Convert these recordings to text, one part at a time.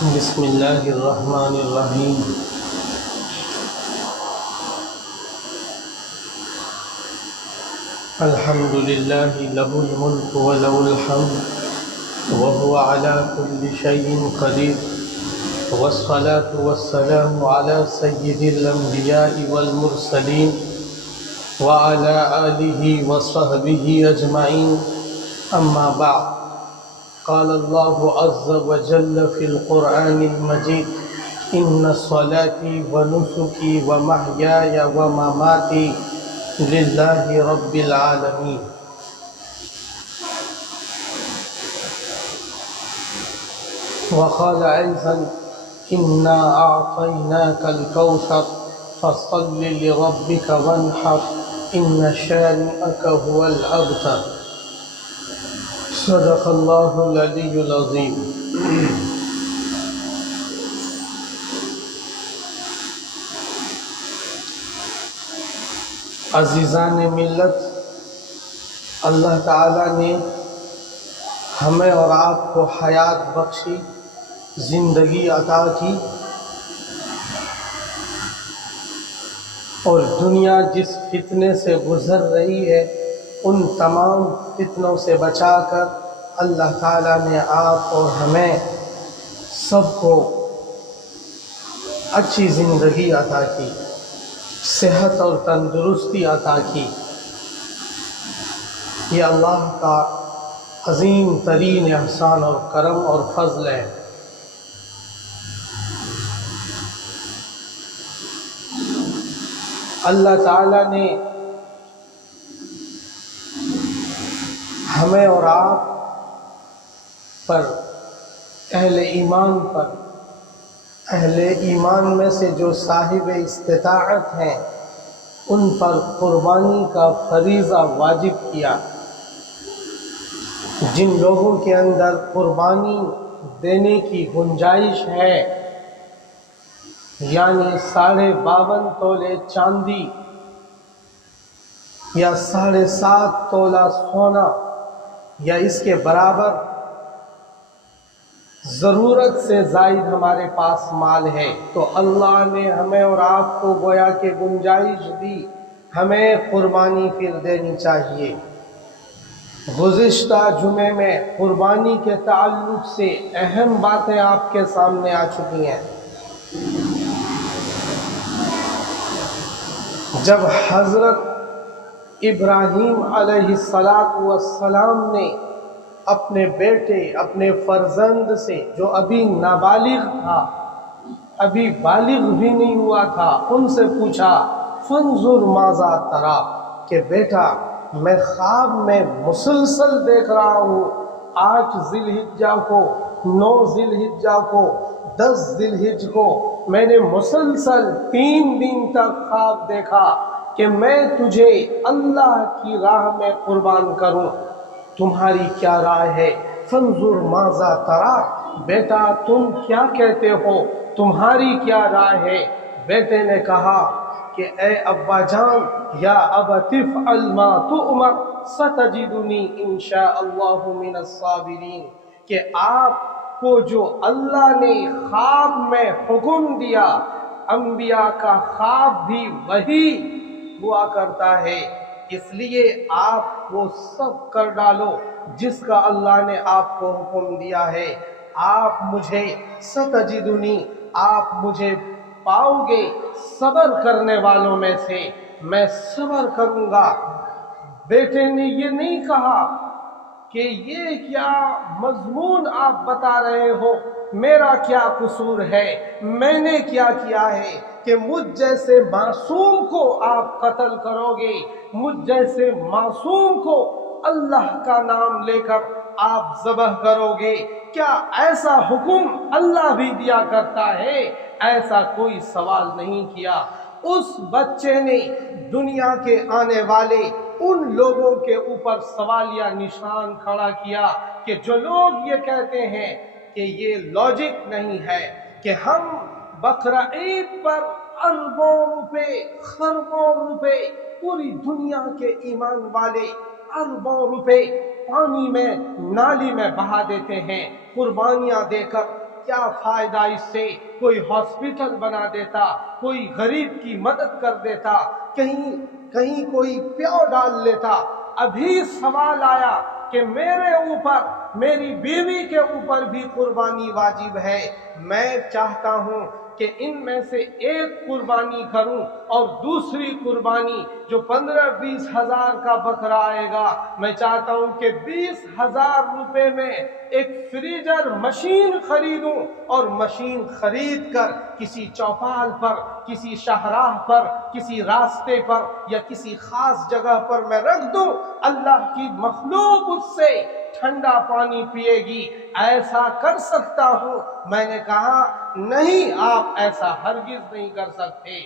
بسم اللہ الرحمن الرحیم۔ الحمد للہ لہ الملک ولہ الحمد وهو على كل شيء قدیر، والصلاة والسلام على سید الانبیاء والمرسلین وعلى آلہ وصحبہ اجمعین، اما بعد۔ قال اللہ عز وجل فی القرآن المجید: ان صلاتي ونسكي ومحياي ومماتي للہ رب العالمین۔ وقال أيضا: إنا أعطيناك الكوثر فصل لربك وانحر إن شانئك هو الأبتر۔ صدق اللہ العلی العظیم۔ عزیزان ملت، اللہ تعالیٰ نے ہمیں اور آپ کو حیات بخشی، زندگی عطا کی، اور دنیا جس فتنے سے گزر رہی ہے ان تمام فتنوں سے بچا کر اللہ تعالیٰ نے آپ اور ہمیں سب کو اچھی زندگی عطا کی، صحت اور تندرستی عطا کی۔ یہ اللہ کا عظیم ترین احسان اور کرم اور فضل ہے۔ اللہ تعالیٰ نے ہمیں اور آپ پر، اہل ایمان پر، اہل ایمان میں سے جو صاحب استطاعت ہیں ان پر قربانی کا فریضہ واجب کیا۔ جن لوگوں کے اندر قربانی دینے کی گنجائش ہے، یعنی 52.5 تولے چاندی یا 7.5 تولہ سونا یا اس کے برابر ضرورت سے زائد ہمارے پاس مال ہے، تو اللہ نے ہمیں اور آپ کو گویا کہ گنجائش دی، ہمیں قربانی پھر دینی چاہیے۔ گزشتہ جمعے میں قربانی کے تعلق سے اہم باتیں آپ کے سامنے آ چکی ہیں۔ جب حضرت ابراہیم علیہ السلام نے اپنے بیٹے، اپنے فرزند سے جو ابھی نابالغ تھا، ابھی بالغ بھی نہیں ہوا تھا، ان سے پوچھا: فانظر ماذا ترى، کہ بیٹا میں خواب میں مسلسل دیکھ رہا ہوں، 8 ذی الحجہ کو، 9 ذی الحجہ کو، 10 ذی الحجہ کو میں نے مسلسل 3 دن تک خواب دیکھا کہ میں تجھے اللہ کی راہ میں قربان کروں، تمہاری کیا رائے ہے؟ فانظر ماذا ترى، بیٹا تم کیا کہتے ہو، تمہاری کیا رائے ہے؟ بیٹے نے کہا کہ اے ابا جان، یا ابت افعل ما تؤمر ستجدنی انشاء اللہ من الصابرین، کہ آپ کو جو اللہ نے خواب میں حکم دیا، انبیاء کا خواب بھی وہی ہوا کرتا ہے، اس لیے آپ وہ سب کر ڈالو جس کا اللہ نے آپ کو حکم دیا ہے۔ آپ مجھے ستجدنی، آپ مجھے پاؤ گے صبر کرنے والوں میں سے، میں صبر کروں گا۔ بیٹے نے یہ نہیں کہا کہ یہ کیا مضمون آپ بتا رہے ہو، میرا کیا قصور ہے، میں نے کیا کیا ہے کہ مجھ جیسے معصوم کو آپ قتل کرو گے، مجھ جیسے معصوم کو اللہ کا نام لے کر آپ ذبح کرو گے؟ کیا ایسا حکم اللہ بھی دیا کرتا ہے؟ ایسا کوئی سوال نہیں کیا۔ اس بچے نے دنیا کے آنے والے ان لوگوں کے اوپر سوالیہ نشان کھڑا کیا کہ جو لوگ یہ کہتے ہیں کہ یہ لاجک نہیں ہے کہ ہم بقرہ عید پر اربوں روپے، خربوں روپے، پوری دنیا کے ایمان والے اربوں روپے پانی میں، نالی میں بہا دیتے ہیں قربانیاں دے کر۔ کیا فائدہ اس سے؟ کوئی ہاسپٹل بنا دیتا، کوئی غریب کی مدد کر دیتا، کہیں کوئی پیو ڈال لیتا۔ ابھی سوال آیا کہ میرے اوپر، میری بیوی کے اوپر بھی قربانی واجب ہے، میں چاہتا ہوں کہ ان میں سے ایک قربانی کروں اور دوسری قربانی جو 15-20 ہزار کا بکرا آئے گا، میں چاہتا ہوں کہ 20,000 روپے میں ایک فریجر مشین خریدوں اور مشین خرید کر کسی چوپال پر، کسی شاہراہ پر، کسی راستے پر یا کسی خاص جگہ پر میں رکھ دوں، اللہ کی مخلوق اس سے ٹھنڈا پانی پیے گی۔ ایسا کر سکتا ہوں؟ میں نے کہا نہیں، آپ ایسا ہرگز نہیں کر سکتے۔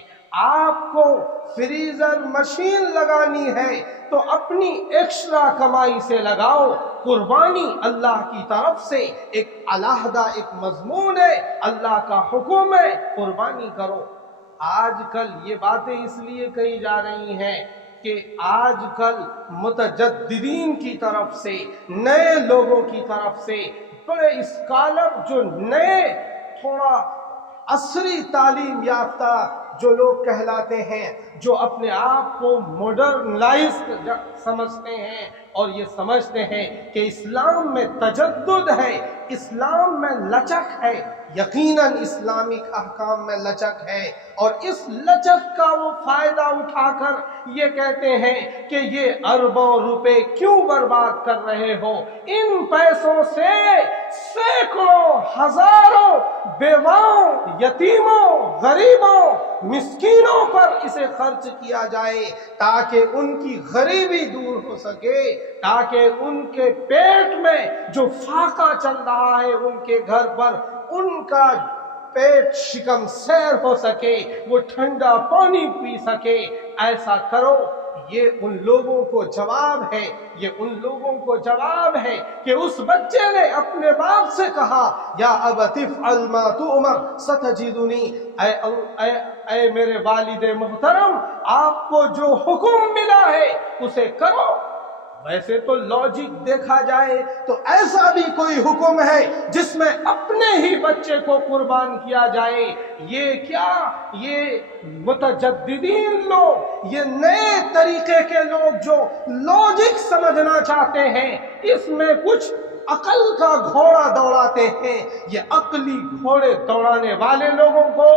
آپ کو فریزر مشین لگانی ہے تو اپنی ایکسٹرا کمائی سے لگاؤ۔ قربانی اللہ کی طرف سے ایک علیحدہ ایک مضمون ہے، اللہ کا حکم ہے، قربانی کرو۔ آج کل یہ باتیں اس لیے کہی جا رہی ہیں کہ آج کل متجددین کی طرف سے، نئے لوگوں کی طرف سے، بڑے اسکالر جو نئے تھوڑا عصری تعلیم یافتہ جو لوگ کہلاتے ہیں، جو اپنے آپ کو ماڈرنائزڈ سمجھتے ہیں اور یہ سمجھتے ہیں کہ اسلام میں تجدد ہے، اسلام میں لچک ہے۔ یقیناً اسلامک احکام میں لچک ہے، اور اس لچک کا وہ فائدہ اٹھا کر یہ کہتے ہیں کہ یہ اربوں روپے کیوں برباد کر رہے ہو؟ ان پیسوں سے سینکڑوں ہزاروں بیواؤں، یتیموں، غریبوں، مسکینوں پر اسے خرچ کیا جائے تاکہ ان کی غریبی دور ہو سکے، تاکہ ان کے پیٹ میں جو فاقہ چل رہا ہے ان کے گھر پر، ان کا پیٹ شکم سیر ہو سکے، وہ ٹھنڈا پانی پی سکے۔ ایسا کرو۔ یہ ان لوگوں کو جواب ہے، یہ ان لوگوں کو جواب ہے کہ اس بچے نے اپنے باپ سے کہا یا ابت افعل ما تؤمر ستجدنی، اے میرے والد محترم، آپ کو جو حکم ملا ہے اسے کرو۔ ویسے تو لاجک دیکھا جائے تو ایسا بھی کوئی حکم ہے جس میں اپنے ہی بچے کو قربان کیا جائے؟ یہ کیا، یہ متجددین لوگ، یہ نئے طریقے کے لوگ جو لاجک سمجھنا چاہتے ہیں، اس میں کچھ عقل کا گھوڑا دوڑاتے ہیں۔ یہ عقلی گھوڑے دوڑانے والے لوگوں کو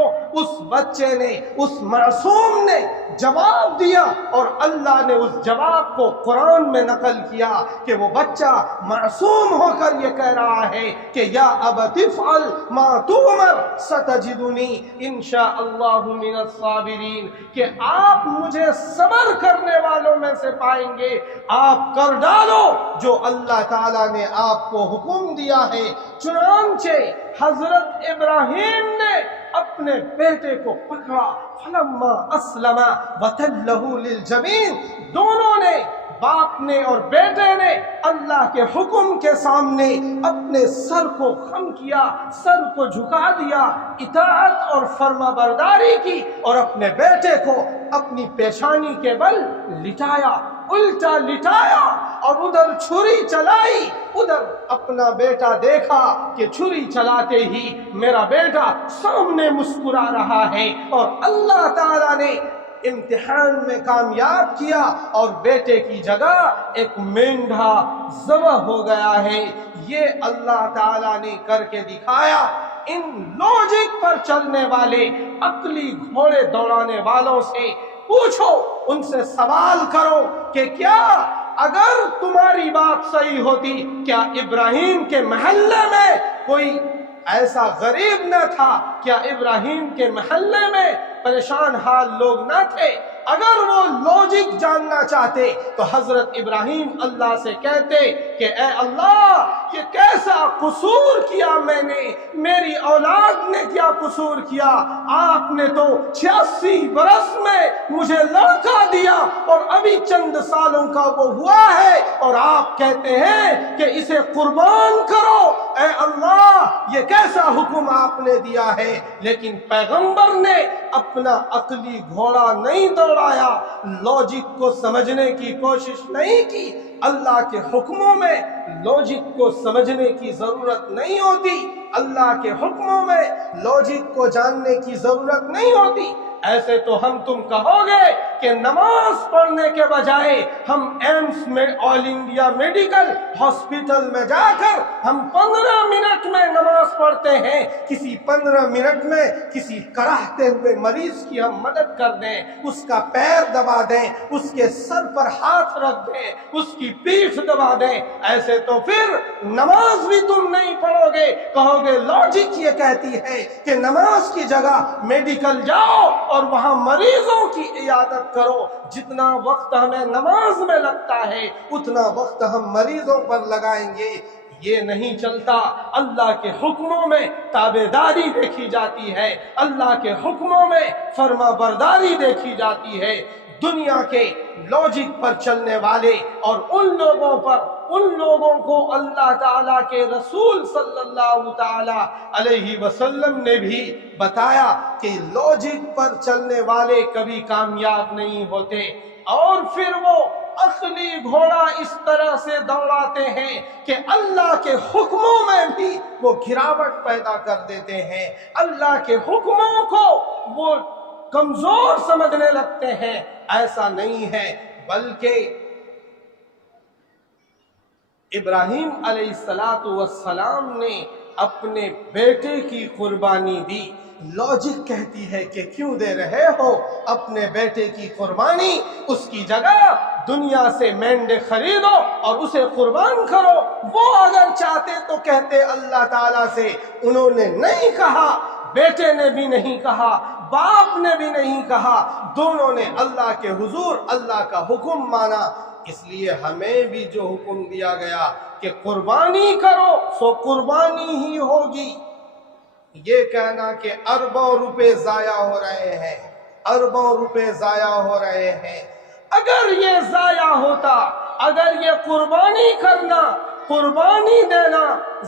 اس بچے نے، اس معصوم نے جواب دیا، اور اللہ نے اس جواب کو قرآن میں نقل کیا کہ وہ بچہ معصوم ہو کر یہ کہہ رہا ہے کہ یا ابت افعل ما تؤمر ستجدنی انشاء اللہ من الصابرین، کہ آپ مجھے صبر کرنے والوں میں سے پائیں گے۔ آپ کر ڈالو جو اللہ تعالیٰ نے آپ کو حکم دیا ہے۔ چنانچہ حضرت ابراہیم نے اپنے بیٹے کو پکڑا، فلما اسلم وتلہ للجبین، دونوں نے، باپ نے اور بیٹے نے، اللہ کے حکم کے سامنے اپنے سر کو خم کیا، سر کو جھکا دیا، اطاعت اور فرما برداری کی، اور اپنے بیٹے کو اپنی پیشانی کے بل لٹایا، الٹا لٹایا، اور ادھر چھری چلائی۔ ادھر اپنا بیٹا دیکھا کہ چھری چلاتے ہی میرا بیٹا سامنے مسکرا رہا ہے، اور اللہ تعالیٰ نے امتحان میں کامیاب کیا اور بیٹے کی جگہ ایک مینڈھا ذبح ہو گیا ہے۔ یہ اللہ تعالیٰ نے کر کے دکھایا۔ ان لوجک پر چلنے والے عقلی گھوڑے دوڑانے والوں سے پوچھو، ان سے سوال کرو کہ کیا اگر تمہاری بات صحیح ہوتی، کیا ابراہیم کے محلے میں کوئی ایسا غریب نہ تھا؟ کیا ابراہیم کے محلے میں پریشان حال لوگ نہ تھے؟ اگر وہ لوجک جاننا چاہتے تو حضرت ابراہیم اللہ سے کہتے کہ اے اللہ، یہ کیسا قصور کیا میں نے، میری اولاد نے کیا قصور کیا؟ آپ نے تو 86 برس میں مجھے لڑکا دیا اور ابھی چند سالوں کا وہ ہوا ہے، اور آپ کہتے ہیں کہ اسے قربان کرو۔ اے اللہ، یہ کیسا حکم آپ نے دیا ہے؟ لیکن پیغمبر نے اپنا عقلی گھوڑا نہیں دوڑایا، لوجک کو سمجھنے کی کوشش نہیں کی۔ اللہ کے حکموں میں لوجک کو سمجھنے کی ضرورت نہیں ہوتی، اللہ کے حکموں میں لوجک کو جاننے کی ضرورت نہیں ہوتی۔ ایسے تو ہم تم کہو گے کہ نماز پڑھنے کے بجائے ہم ایمس میں آل انڈیا میڈیکل ہاسپٹل میں جا کر ہم 15 منٹ میں نماز پڑھتے ہیں، کسی 15 منٹ میں کسی کراہتے ہوئے مریض کی ہم مدد کر دیں، اس کا پیر دبا دیں، اس کے سر پر ہاتھ رکھ دیں، اس کی پیٹھ دبا دیں۔ ایسے تو پھر نماز بھی تم نہیں پڑھو گے، کہو گے لاجک یہ کہتی ہے کہ نماز کی جگہ میڈیکل جاؤ اور وہاں مریضوں کی عیادت کرو۔ جتنا وقت ہمیں نماز میں لگتا ہے اتنا وقت ہم مریضوں پر لگائیں گے۔ یہ نہیں چلتا۔ اللہ کے حکموں میں تابعداری دیکھی جاتی ہے، اللہ کے حکموں میں فرما برداری دیکھی جاتی ہے۔ دنیا کے لاجک پر چلنے والے اور ان لوگوں کو اللہ تعالیٰ کے رسول صلی اللہ تعالیٰ علیہ وسلم نے بھی بتایا کہ لاجک پر چلنے والے کبھی کامیاب نہیں ہوتے، اور پھر وہ عقلی گھوڑا اس طرح سے دوڑاتے ہیں کہ اللہ کے حکموں میں بھی وہ گراوٹ پیدا کر دیتے ہیں، اللہ کے حکموں کو وہ کمزور سمجھنے لگتے ہیں۔ ایسا نہیں ہے، بلکہ ابراہیم علیہ السلام نے اپنے بیٹے کی قربانی دی۔ لاجک کہتی ہے کہ کیوں دے رہے ہو اپنے بیٹے کی قربانی؟ اس کی جگہ دنیا سے مینڈے خریدو اور اسے قربان کرو۔ وہ اگر چاہتے تو کہتے اللہ تعالیٰ سے، انہوں نے نہیں کہا، بیٹے نے بھی نہیں کہا، باپ نے بھی نہیں کہا، دونوں نے اللہ کے حضور اللہ کا حکم مانا۔ اس لیے ہمیں بھی جو حکم دیا گیا کہ قربانی کرو سو قربانی ہی ہوگی، یہ کہنا کہ اربوں روپے ضائع ہو رہے ہیں، اربوں روپے ضائع ہو رہے ہیں، اگر یہ ضائع ہوتا، اگر یہ قربانی کرنا، قربانی دینا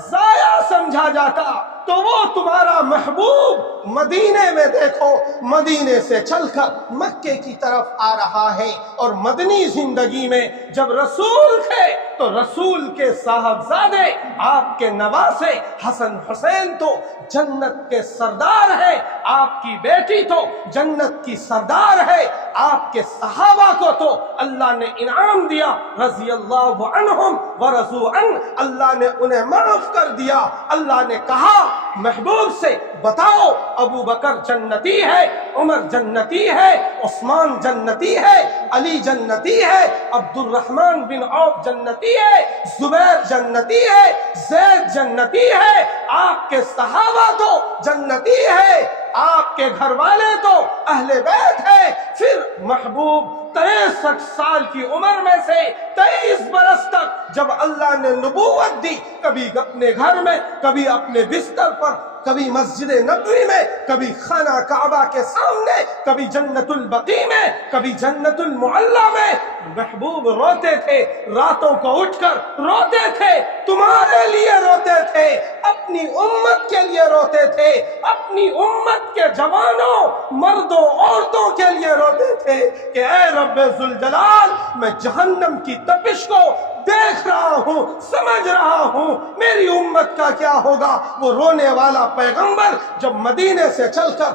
ضائع سمجھا جاتا تو وہ تمہارا محبوب مدینے میں دیکھو، مدینے سے چل کر مکے کی طرف آ رہا ہے، اور مدنی زندگی میں جب رسول تھے تو رسول کے صاحبزادے آپ کے نواسے حسن حسین تو جنت کے سردار ہیں، آپ کی بیٹی تو جنت کی سردار ہے، آپ کے صحابہ کو تو اللہ نے انعام دیا، رضی اللہ عنہم ورضوا عنہ، اللہ نے انہیں معاف کر دیا۔ اللہ نے کہا محبوب سے بتاؤ ابو بکر جنتی ہے، عمر جنتی ہے، عثمان جنتی ہے، علی جنتی ہے، عبد الرحمن بن عوف جنتی ہے، زبیر جنتی ہے، زید جنتی ہے، آپ کے صحابہ تو جنتی ہے، آپ کے گھر والے تو اہل بیت ہے۔ پھر محبوب 63 سال کی عمر میں سے 23 برس تک جب اللہ نے نبوت دی، کبھی اپنے گھر میں، کبھی اپنے بستر پر، کبھی مسجد نبوی میں، کبھی خانہ کعبہ کے سامنے، کبھی جنت البقیع میں، کبھی جنت المعلی میں، محبوب روتے تھے، راتوں کو اٹھ کر روتے تھے، تمہارے لیے روتے تھے، اپنی امت کے لیے روتے تھے، اپنی امت کے جوانوں، مردوں، عورتوں کے لیے روتے تھے کہ اے رب ذوالجلال، میں جہنم کی تپش کو دیکھ رہا ہوں، سمجھ رہا ہوں، میری امت کا کیا ہوگا۔ وہ رونے والا پیغمبر جب مدینے سے چل کر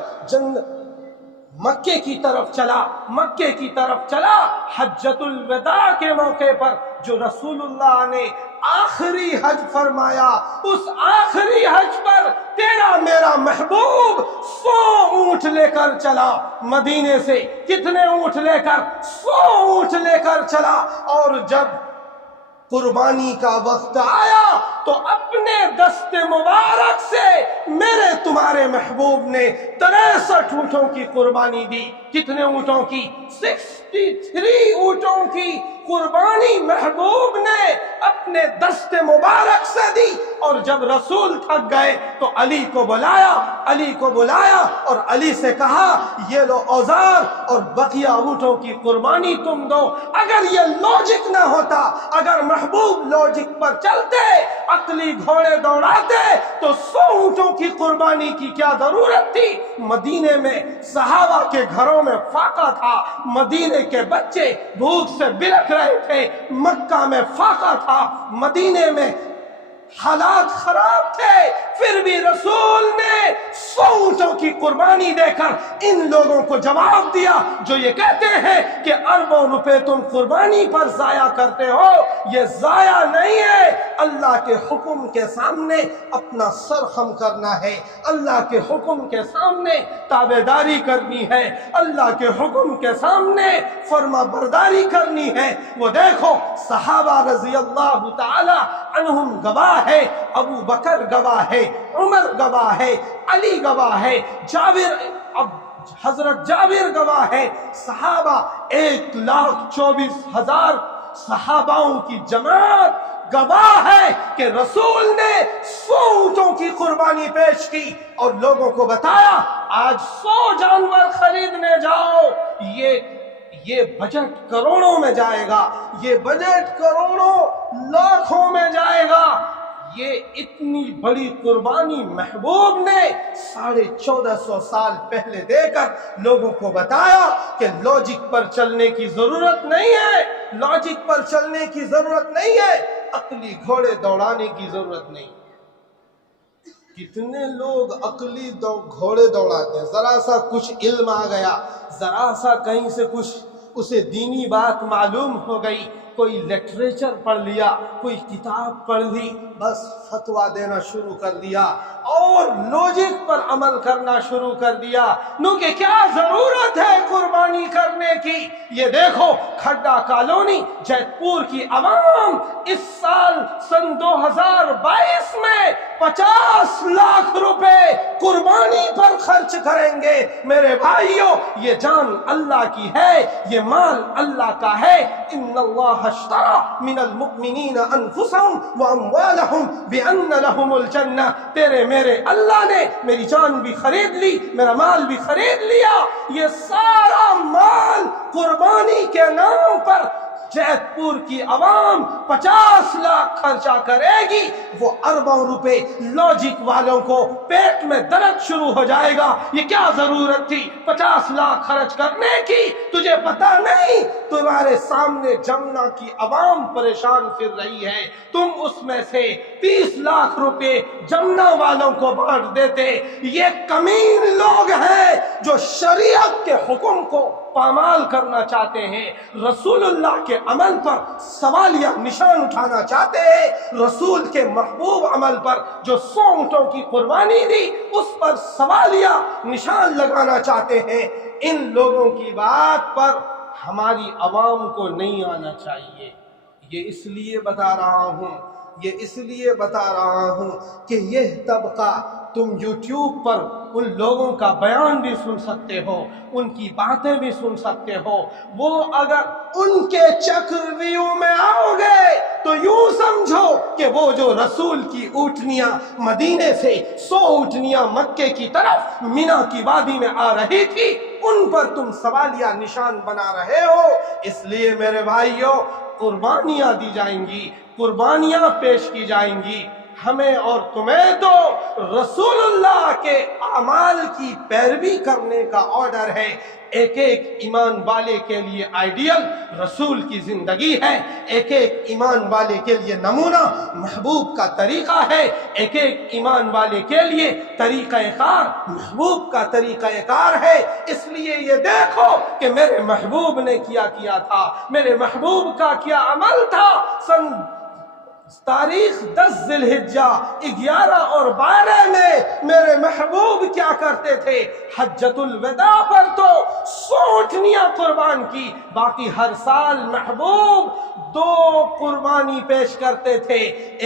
مکے کی طرف چلا، حجۃ الوداع کے موقع پر جو رسول اللہ نے آخری حج فرمایا، اس آخری حج پر تیرا میرا محبوب 100 اونٹ لے کر چلا مدینے سے۔ کتنے اونٹ لے کر؟ 100 اونٹ لے کر چلا، اور جب قربانی کا وقت آیا تو اپنے دست مبارک سے میرے تمہارے محبوب نے 63 اونٹوں کی قربانی دی۔ کتنے اونٹوں کی؟ 63 اونٹوں کی قربانی محبوب نے اپنے دست مبارک سے دی، اور جب رسول تھک گئے تو علی کو بلایا اور علی سے کہا یہ لو اوزار اور بقیہ اونٹوں کی قربانی تم دو۔ اگر یہ لوجک نہ ہوتا، اگر محبوب لوجک پر چلتے، عقلی گھوڑے دوڑاتے تو 100 اونٹوں کی قربانی کی کیا ضرورت تھی؟ مدینے میں صحابہ کے گھروں میں فاقہ تھا، مدینے کے بچے بھوک سے بلک رہے تھے، مکہ میں فاقہ تھا، مدینے میں حالات خراب تھے، پھر بھی رسول نے 100 اونٹوں کی قربانی دے کر ان لوگوں کو جواب دیا جو یہ کہتے ہیں کہ اربوں روپے تم قربانی پر ضائع کرتے ہو۔ یہ ضائع نہیں ہے، اللہ کے حکم کے سامنے اپنا سر خم کرنا ہے، اللہ کے حکم کے سامنے تابعداری کرنی ہے، اللہ کے حکم کے سامنے فرما برداری کرنی ہے۔ وہ دیکھو صحابہ رضی اللہ تعالی عنہم گواہ ہے، ابو بکر گواہ ہے، عمر گواہ ہے، علی گواہ ہے، حضرت جابر گواہ ہے، صحابہ 1,24,000 صحاباؤں کی جماعت گواہ ہے کہ رسول نے 100 اونٹوں کی قربانی پیش کی اور لوگوں کو بتایا آج 100 جانور خریدنے جاؤ، یہ بجٹ کروڑوں میں جائے گا، یہ بجٹ کروڑوں لاکھوں میں جائے گا۔ یہ اتنی بڑی قربانی محبوب نے 1450 سال پہلے دے کر لوگوں کو بتایا کہ لوجک پر چلنے کی ضرورت نہیں ہے، لوجک پر چلنے کی ضرورت نہیں ہے، عقلی گھوڑے دوڑانے کی ضرورت نہیں۔ کتنے لوگ عقلی گھوڑے دوڑاتے ہیں، ذرا سا کچھ علم آ گیا، ذرا سا کہیں سے کچھ اسے دینی بات معلوم ہو گئی، کوئی لٹریچر پڑھ لیا، کوئی کتاب پڑھ لی، بس فتویٰ دینا شروع کر دیا اور لوجک پر عمل کرنا شروع کر دیا۔ نو کہ کیا ضرورت ہے قربانی کرنے کی؟ یہ دیکھو کھڈا کالونی جیت پور کی عوام اس سال سن 2022 میں 50 لاکھ روپے قربانی پر خرچ کریں گے۔ میرے بھائیوں، یہ جان اللہ کی ہے، یہ مال اللہ کا ہے۔ ان اللہ اشترى من المؤمنین انفسهم واموالهم بان لهم الجنہ۔ تیرے میرے اللہ نے میری جان بھی خرید لی، میرا مال بھی خرید لیا۔ یہ سارا مال قربانی کے نام پر جیت پور کی عوام 50 لاکھ خرچہ کرے گی، وہ اربوں روپے لوجک والوں کو پیٹ میں درد شروع ہو جائے گا۔ یہ کیا ضرورت تھی 50 لاکھ خرچ کرنے کی؟ تجھے پتا نہیں تمہارے سامنے جمنا کی عوام پریشان پھر رہی ہے، تم اس میں سے 30 لاکھ روپے جمنا والوں کو بانٹ دیتے۔ یہ کمین لوگ ہیں جو شریعت کے حکم کو پامال کرنا چاہتے ہیں، رسول اللہ کے عمل پر سوالیہ نشان اٹھانا چاہتے ہیں، رسول کے محبوب عمل پر جو 100 اونٹوں کی قربانی دی اس پر سوالیہ نشان لگانا چاہتے ہیں۔ ان لوگوں کی بات پر ہماری عوام کو نہیں آنا چاہیے۔ یہ اس لیے بتا رہا ہوں کہ یہ طبقہ تم یوٹیوب پر ان لوگوں کا بیان بھی سن سکتے ہو، ان کی باتیں بھی سن سکتے ہو، وہ اگر ان کے چکرویو میں آؤ گے تو یوں سمجھو کہ وہ جو رسول کی اونٹنیاں مدینے سے 100 اونٹنیاں مکے کی طرف مینا کی وادی میں آ رہی تھی، ان پر تم سوالیہ نشان بنا رہے ہو۔ اس لیے میرے بھائیوں، قربانیاں دی جائیں گی، قربانیاں پیش کی جائیں گی، ہمیں اور تمہیں تو رسول اللہ کے اعمال کی پیروی کرنے کا آرڈر ہے۔ ایک ایک ایمان والے کے لیے آئیڈیل رسول کی زندگی ہے، ایک ایک ایمان والے کے لیے نمونہ محبوب کا طریقہ ہے، ایک ایک ایمان والے کے لیے طریقہ کار محبوب کا طریقہ کار ہے۔ اس لیے یہ دیکھو کہ میرے محبوب نے کیا تھا، میرے محبوب کا کیا عمل تھا۔ سن تاریخ 10 ذی الحجہ 11 اور 12 میں میرے محبوب کیا کرتے تھے؟ حجۃ الوداع پر تو 100 اونٹنیاں قربان کی، باقی ہر سال محبوب 2 قربانی پیش کرتے تھے،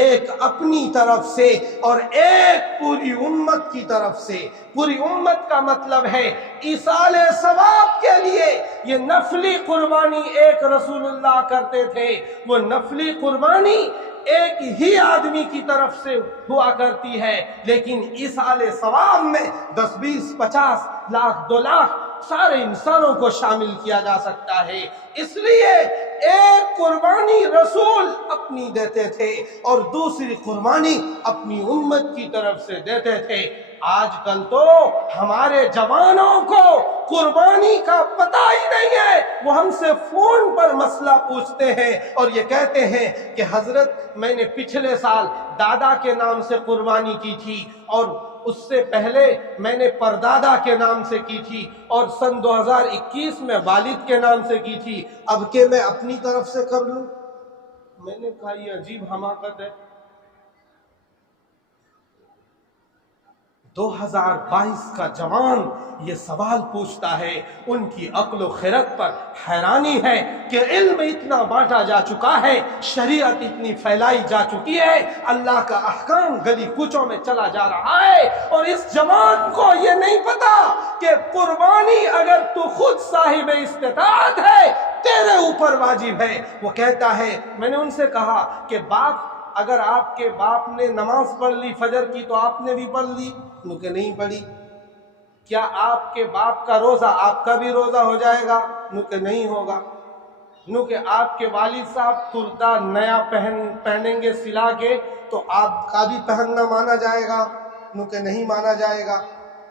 ایک اپنی طرف سے اور ایک پوری امت کی طرف سے۔ پوری امت کا مطلب ہے ایصال ثواب کے لیے۔ یہ نفلی قربانی ایک رسول اللہ کرتے تھے، وہ نفلی قربانی ایک ہی آدمی کی طرف سے ہوا کرتی ہے، لیکن ایصال ثواب میں 10 20 50 لاکھ 2 لاکھ سارے انسانوں کو شامل کیا جا سکتا ہے۔ اس لیے ایک قربانی رسول اپنی دیتے تھے اور دوسری قربانی اپنی امت کی طرف سے دیتے تھے۔ آج کل تو ہمارے جوانوں کو قربانی کا پتہ ہی نہیں ہے، وہ ہم سے فون پر مسئلہ پوچھتے ہیں اور یہ کہتے ہیں کہ حضرت میں نے پچھلے سال دادا کے نام سے قربانی کی تھی، اور اس سے پہلے میں نے پردادا کے نام سے کی تھی، اور سن 2021 میں والد کے نام سے کی تھی، اب کہ میں اپنی طرف سے کر لوں۔ میں نے کہا یہ عجیب حماقت ہے۔ 2022 کا جوان یہ سوال پوچھتا ہے، ان کی عقل و خرد پر حیرانی ہے کہ علم اتنا بانٹا جا چکا ہے، شریعت اتنی پھیلائی جا چکی ہے، اللہ کا احکام گلی کوچوں میں چلا جا رہا ہے، اور اس جوان کو یہ نہیں پتا کہ قربانی اگر تو خود صاحب استطاعت ہے تیرے اوپر واجب ہے۔ وہ کہتا ہے، میں نے ان سے کہا کہ باپ، اگر آپ کے باپ نے نماز پڑھ لی فجر کی تو آپ نے بھی پڑھ لی؟ انہوں کہ نہیں پڑھی۔ کیا آپ کے باپ کا روزہ آپ کا بھی روزہ ہو جائے گا؟ انہوں کہ نہیں ہوگا۔ انہوں کہ آپ کے والد صاحب کرتا نیا پہنیں گے سلا کے تو آپ کا بھی پہننا مانا جائے گا؟ انہوں کہ نہیں مانا جائے گا۔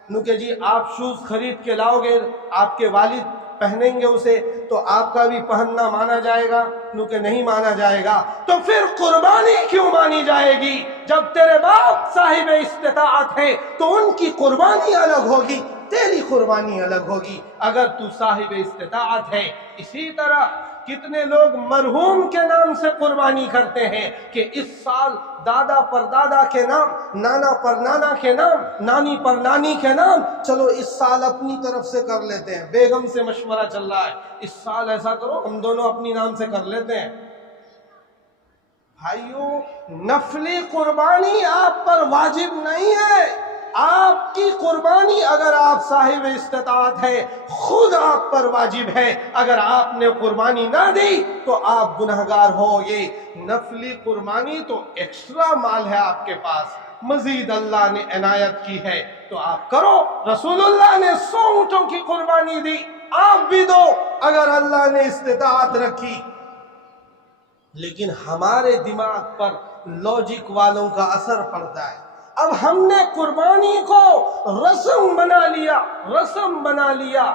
انہوں کہ جی آپ شوز خرید کے لاؤ گے، آپ کے والد پہنیں گے اسے تو آپ کا بھی پہننا مانا جائے گا؟ انہوں کہ نہیں مانا جائے گا۔ تو پھر قربانی کیوں مانی جائے گی؟ جب تیرے باپ صاحب استطاعت ہے تو ان کی قربانی الگ ہوگی، تیری قربانی الگ ہوگی اگر تو صاحب استطاعت ہے۔ اسی طرح کتنے لوگ مرحوم کے نام سے قربانی کرتے ہیں کہ اس سال دادا پر دادا کے نام، نانا پر نانا کے نام، نانی پر نانی کے نام، چلو اس سال اپنی طرف سے کر لیتے ہیں۔ بیگم سے مشورہ چل رہا ہے، اس سال ایسا کرو ہم دونوں اپنی نام سے کر لیتے ہیں۔ بھائیو، نفلی قربانی آپ پر واجب نہیں ہے۔ آپ کی قربانی اگر آپ صاحب استطاعت ہے خود آپ پر واجب ہے، اگر آپ نے قربانی نہ دی تو آپ گنہگار ہو۔ یہ نفلی قربانی تو ایکسٹرا مال ہے آپ کے پاس، مزید اللہ نے عنایت کی ہے تو آپ کرو۔ رسول اللہ نے 100 اونٹوں کی قربانی دی، آپ بھی دو اگر اللہ نے استطاعت رکھی۔ لیکن ہمارے دماغ پر لاجک والوں کا اثر پڑتا ہے۔ اب ہم نے قربانی کو رسم بنا لیا،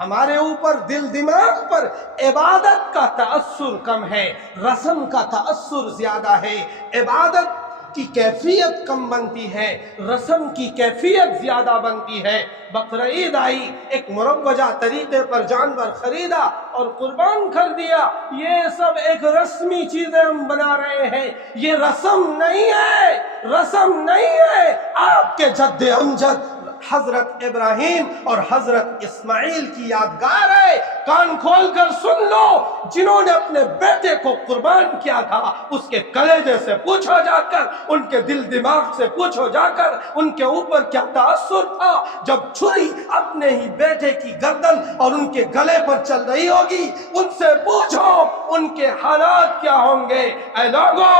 ہمارے اوپر دل دماغ پر عبادت کا تأثر کم ہے، رسم کا تأثر زیادہ ہے۔ عبادت کی کیفیت کم بنتی ہے، رسم کی کیفیت زیادہ بنتی ہے۔ بقرعید آئی، ایک مروجہ طریقے پر جانور خریدا اور قربان کر دیا، یہ سب ایک رسمی چیزیں ہم بنا رہے ہیں، یہ رسم نہیں ہے، رسم نہیں ہے۔ آپ کے جد امجد حضرت ابراہیم اور حضرت اسماعیل کی یادگار ہے، کان کھول کر سن لو۔ جنہوں نے اپنے بیٹے کو قربان کیا تھا اس کے کلیجے سے پوچھو جا کر، ان کے دل دماغ سے پوچھو جا کر ان کے اوپر کیا تاثر تھا جب چھری اپنے ہی بیٹے کی گردن اور ان کے گلے پر چل رہی ہوگی، ان سے پوچھو ان کے حالات کیا ہوں گے۔ اے لوگو،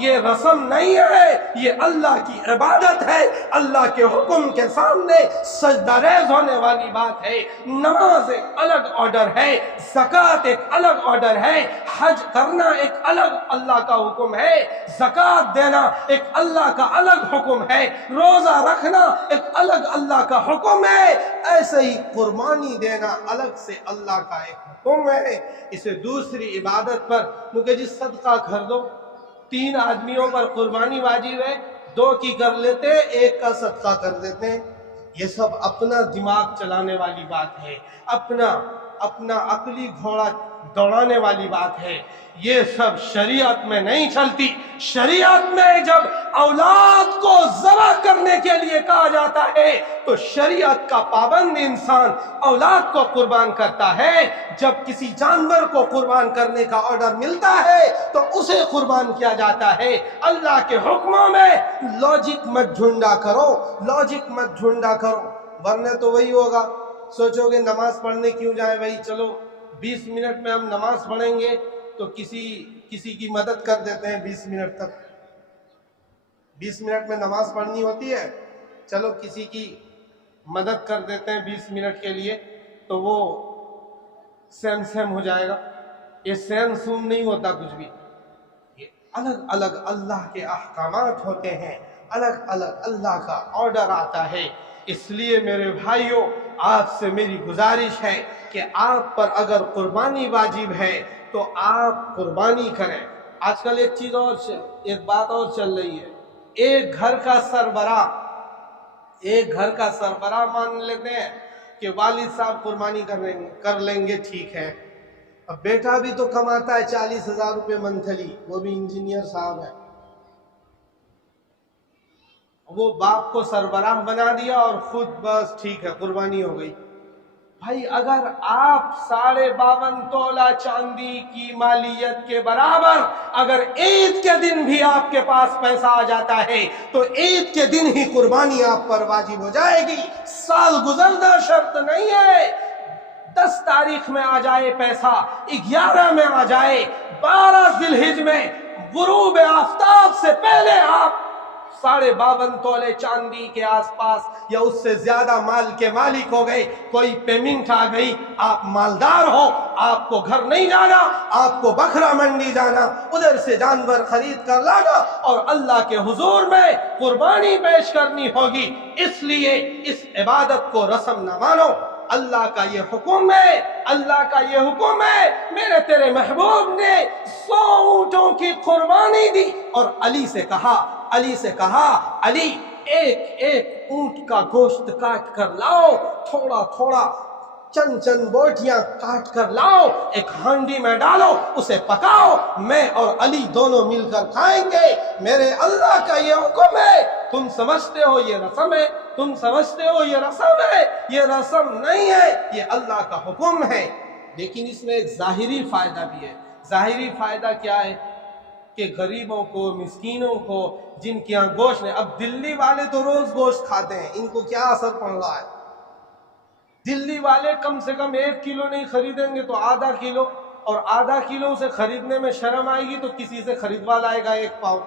یہ رسم نہیں ہے، یہ اللہ کی عبادت ہے، اللہ کے حکم کے سامنے سجدہ ریز ہونے والی بات ہے۔ نماز ایک الگ آرڈر ہے، زکوٰۃ ایک الگ آرڈر ہے، حج کرنا ایک الگ اللہ کا حکم ہے، زکوٰۃ دینا ایک اللہ کا الگ حکم ہے، روزہ رکھنا ایک الگ اللہ کا حکم ہے، ایسے ہی قربانی دینا الگ سے اللہ کا ایک حکم ہے۔ اسے دوسری عبادت پر کیونکہ جس صدقہ کر دو، 3 آدمیوں پر قربانی واجب ہے، 2 کی کر لیتے، 1 کا صدقہ کر دیتے ہیں۔ یہ سب اپنا دماغ چلانے والی بات ہے، اپنا عقلی گھوڑا دوڑانے والی بات ہے۔ یہ سب شریعت میں نہیں چلتی۔ شریعت میں جب اولاد کو ذبح کرنے کے لیے کہا جاتا ہے تو شریعت کا پابند انسان اولاد کو قربان کرتا ہے۔ جب کسی جانور کو قربان کرنے کا آرڈر ملتا ہے تو اسے قربان کیا جاتا ہے۔ اللہ کے حکموں میں لاجک مت ڈھونڈا کرو، ورنہ تو وہی ہوگا، سوچو گے نماز پڑھنے کیوں جائیں بھائی، چلو 20 منٹ میں ہم نماز پڑھیں گے تو کسی کی مدد کر دیتے ہیں 20 منٹ تک۔ 20 منٹ میں نماز پڑھنی ہوتی ہے، چلو کسی کی مدد کر دیتے ہیں 20 منٹ کے لیے تو وہ سیم سیم ہو جائے گا. یہ سیم سوم نہیں ہوتا کچھ بھی. یہ الگ الگ اللہ کے احکامات ہوتے ہیں، الگ الگ اللہ کا آرڈر آتا ہے. اس لیے میرے بھائیوں، آپ سے میری گزارش ہے کہ آپ پر اگر قربانی واجب ہے تو آپ قربانی کریں. آج کل ایک بات اور چل رہی ہے. ایک گھر کا سربراہ مان لیتے ہیں کہ والد صاحب قربانی کر لیں گے، ٹھیک ہے. اب بیٹا بھی تو کماتا ہے 40,000 روپے منتھلی، وہ بھی انجینئر صاحب ہے. وہ باپ کو سربراہ بنا دیا اور خود بس ٹھیک ہے قربانی ہو گئی. بھائی اگر آپ 52.5 تولہ چاندی کی مالیت کے برابر اگر عید کے دن بھی آپ کے پاس پیسہ آ جاتا ہے تو عید کے دن ہی قربانی آپ پر واجب ہو جائے گی. سال گزرنا شرط نہیں ہے. 10 تاریخ میں آ جائے پیسہ، 11 میں آ جائے، 12 ذی الحجہ میں غروب آفتاب سے پہلے آپ 52.5 تولے چاندی کے آس پاس یا اس سے زیادہ مال کے مالک ہو گئے. کوئی پیمنٹ آ گئی، آپ مالدار ہو، آپ کو گھر نہیں جانا، آپ کو بکرا منڈی جانا، ادھر سے جانور خرید کر لانا اور اللہ کے حضور میں قربانی پیش کرنی ہوگی. اس لیے اس عبادت کو رسم نہ مانو. اللہ کا یہ حکم ہے، اللہ کا یہ حکم ہے. میرے تیرے محبوب نے 100 اونٹوں کی قربانی دی اور علی سے کہا علی ایک اونٹ کا گوشت کاٹ کر لاؤ، تھوڑا تھوڑا چند بوٹیاں کاٹ کر لاؤ، ایک ہانڈی میں ڈالو، اسے پکاؤ، میں اور علی دونوں مل کر کھائیں گے. میرے اللہ کا یہ حکم ہے. تم سمجھتے ہو یہ رسم ہے، تم سمجھتے ہو یہ رسم ہے. یہ رسم نہیں ہے، یہ اللہ کا حکم ہے. لیکن اس میں ایک ظاہری فائدہ بھی ہے. ظاہری فائدہ کیا ہے کہ غریبوں کو، مسکینوں کو، جن کے یہاں گوشت نہیں. اب دلی والے تو روز گوشت کھاتے ہیں، ان کو کیا اثر پڑ رہا ہے؟ دلی والے کم سے کم 1 کلو نہیں خریدیں گے تو آدھا کلو، اور آدھا کلو سے خریدنے میں شرم آئے گی تو کسی سے خریدوا لائے گا 1 پاؤ.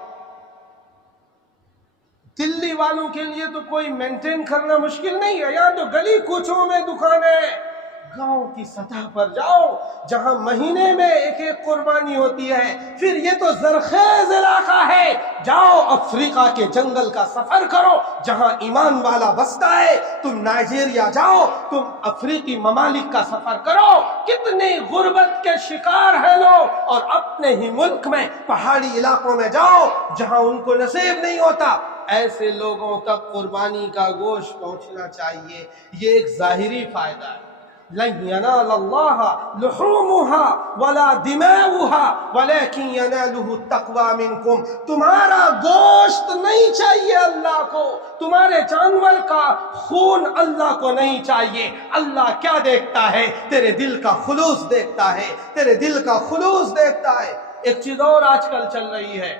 دلی والوں کے لیے تو کوئی مینٹین کرنا مشکل نہیں ہے. یہاں تو گلی کوچوں میں دکانیں. گاؤں کی سطح پر جاؤ جہاں مہینے میں ایک قربانی ہوتی ہے. پھر یہ تو زرخیز علاقہ ہے. جاؤ افریقہ کے جنگل کا سفر کرو جہاں ایمان والا بستا ہے. تم نائجیریا جاؤ، تم افریقی ممالک کا سفر کرو، کتنی غربت کے شکار ہیں لوگ. اور اپنے ہی ملک میں پہاڑی علاقوں میں جاؤ جہاں ان کو نصیب نہیں ہوتا. ایسے لوگوں تک قربانی کا گوشت پہنچنا چاہیے. یہ ایک ظاہری فائدہ ہے. لن ينال الله لحومها ولا دماؤها ولكن يناله التقوى منكم. تمہارا گوشت نہیں چاہیے اللہ کو، تمہارے جانور کا خون اللہ کو نہیں چاہیے. اللہ کیا دیکھتا ہے؟ تیرے دل کا خلوص دیکھتا ہے، تیرے دل کا خلوص دیکھتا ہے. ایک چیز اور آج کل چل رہی ہے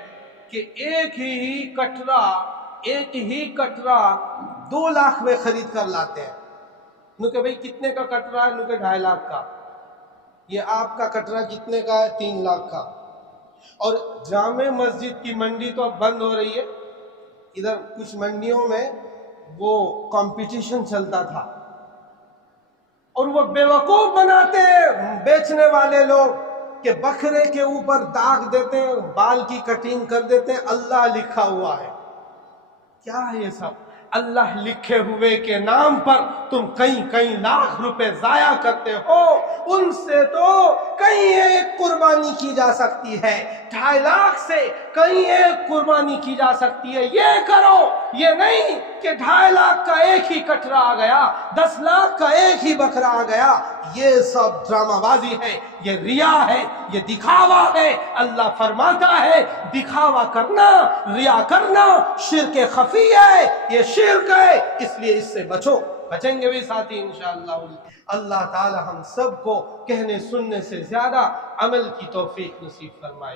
کہ ایک ہی کٹرا 2 لاکھ میں خرید کر لاتے ہیں. نو کہ بھئی کتنے کا کٹرا ہے؟ نو کہ 2.5 لاکھ کا. یہ آپ کا کٹرا کتنے کا ہے؟ 3 لاکھ کا. اور جامع مسجد کی منڈی تو اب بند ہو رہی ہے. ادھر کچھ منڈیوں میں وہ کمپٹیشن چلتا تھا اور وہ بیوقوف بناتے ہیں بیچنے والے لوگ کہ بکرے کے اوپر داغ دیتے ہیں، بال کی کٹنگ کر دیتے ہیں، اللہ لکھا ہوا ہے. کیا ہے یہ سب؟ اللہ لکھے ہوئے کے نام پر تم کئی لاکھ روپے ضائع کرتے ہو. ان سے تو کہیں ایک قربانی کی جا سکتی ہے، 2.5 لاکھ سے کہیں ایک قربانی کی جا سکتی ہے. یہ کرو، یہ نہیں کہ 2.5 لاکھ کا ایک ہی کٹرا آ گیا، 10 لاکھ کا ایک ہی بکرا آ گیا. یہ سب ڈرامہ بازی ہے، یہ ریا ہے، یہ دکھاوا ہے. اللہ فرماتا ہے دکھاوا کرنا، ریا کرنا شرک خفی ہے، یہ شرک ہے. اس لیے اس سے بچیں گے بھی ساتھی انشاءاللہ. اللہ تعالی ہم سب کو کہنے سننے سے زیادہ عمل کی توفیق نصیب فرمائے.